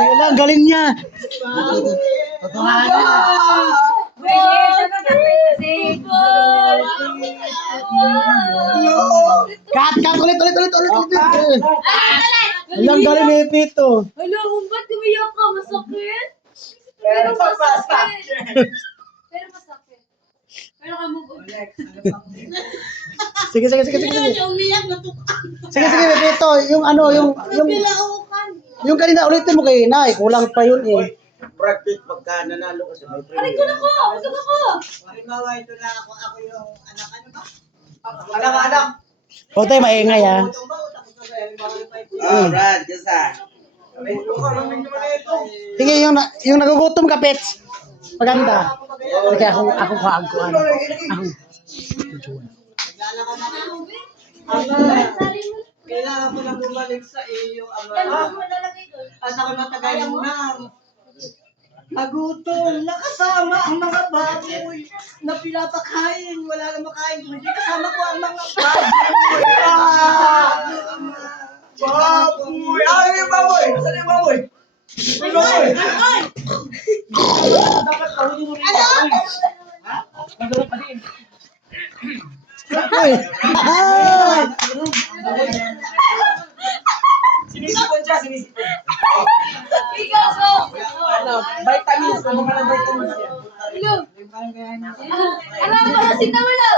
Sige lang, galing niya. Cut, ulit. Alang galing ni Pito. Hala, ba't umiyak ka? Masakit? Pero masakit. Pero masakit. Pero kamugot. Sige. Umiyak na tukan. Sige, Pito. Yung ano, yung kanina ulitin mo kay Nay. Kulang pa yun eh. Brad Pitt pagka nanalo kasi may Aray ko na ko! Busog ako! Halimbawa, ito na ako yung anak, ano ba? anak. O tayo, maingay ha. Utang ba? Utang ko sa halimbawa yung 5 Oh, Brad, kasa. Sige, yung nagugutom ka, Pets. Maganda. Sige, ako kaagkuhan. Kailangan ko na bumalik sa iyo, ama. At ako matagal na nagutom, nakasama ang mga baboy na pinapakain. Wala na makain. Hindi kasama ko ang mga baboy. Baboy! Ano yung baboy? Saan yung baboy? May baboy! Dapat kahuli mo rin. Uy! Sinisipon siya, sinisipon. Ikaw ko! Vitamins, ano ka ng vitamins yan? Hello! Alam ko na sita mo na!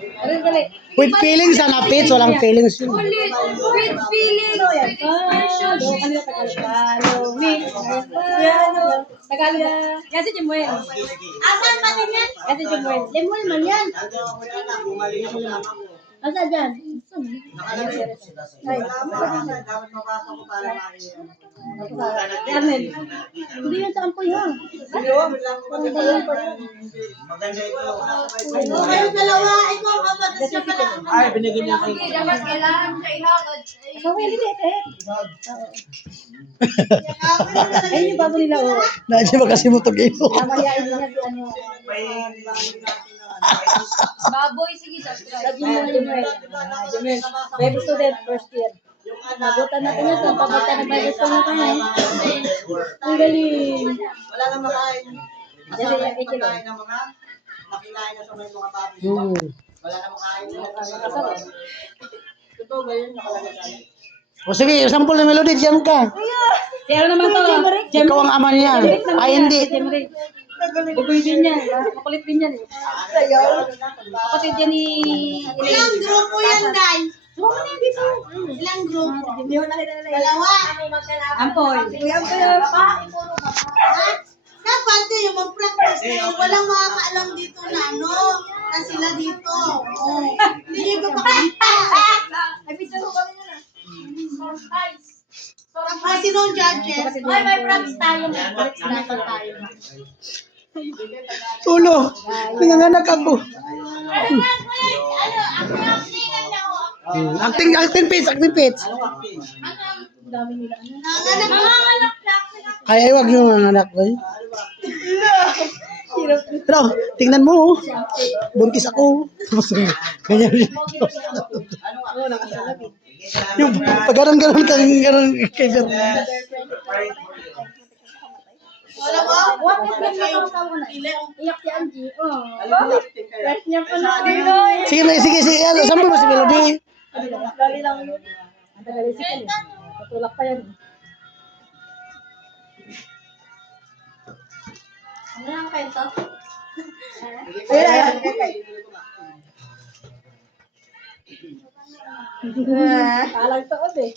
Aray, dali. With feelings na Pets. Walang feelings yun. Ulit! With feelings! With expressions! Tagalog, Tagalog. Yan si Jimuel. Asan pati niyan? Yan si Jimuel. Lemon man yan. Bumalik ako lang ako. Asa dyan? Nakalagay. Dapat mapasok ko para Arnel. Hindi yan sa ampoy ha. Maganda ito. Kayo dalawa, ikaw ang matas na pala. Ay, binigyan niya kayo. Sige, dapat kailangan siya ihagod. So, well, hindi Ayun yung babo nila, oh. Nandiyan ba kasi mo ito kayo? Mamayain niya si ano. Baboy, sige, subscribe. Sabi mo na Jemel. Bible student, first year. Nabutan natin yan. Papabutan na Bible student kami. Ang galing. Wala nang makain. Dali, yung ikilo. Makain ng mga makinain na sa may mga baboy. Wala nang makain. Totoo ba yun? Nakalagay tayo. O sige, sample na melody. Diyan ka. Si ano naman to? Ikaw ang ama niya. Ay, hindi. Bugoy din yan. Kapalit din yan. Kapatid yan ni... Ilang grupo yan, Day? Ilang grupo? Hindi ko nakita na Dalawa. Ampoy. Ampoy pa. Ha? Dapat yung mag-practice kayo. Walang makakaalam dito na ano. Na sila dito. Oh. Hindi nyo papakita. Ay, picture ko kami na. Surprise! Sino ang judges? Ay, may props tayo. May props tayo. Tulo. Nanganganak ako. Acting Pets. Nanganak na. Ay, wag yung nanganak. Ay. Pero, tingnan mo. Buntis ako. Tapos, ganyan rin. Yung pag-ganon kay Fernanda. Wala ba? Iyak si Angie. Oh. Fresh niya pa na. Sige. Sample mo si Melody. Dali lang yun. Ang tagali si Ken. Patulak pa yan. Ano ang kwento? Ayan. Talag taod eh.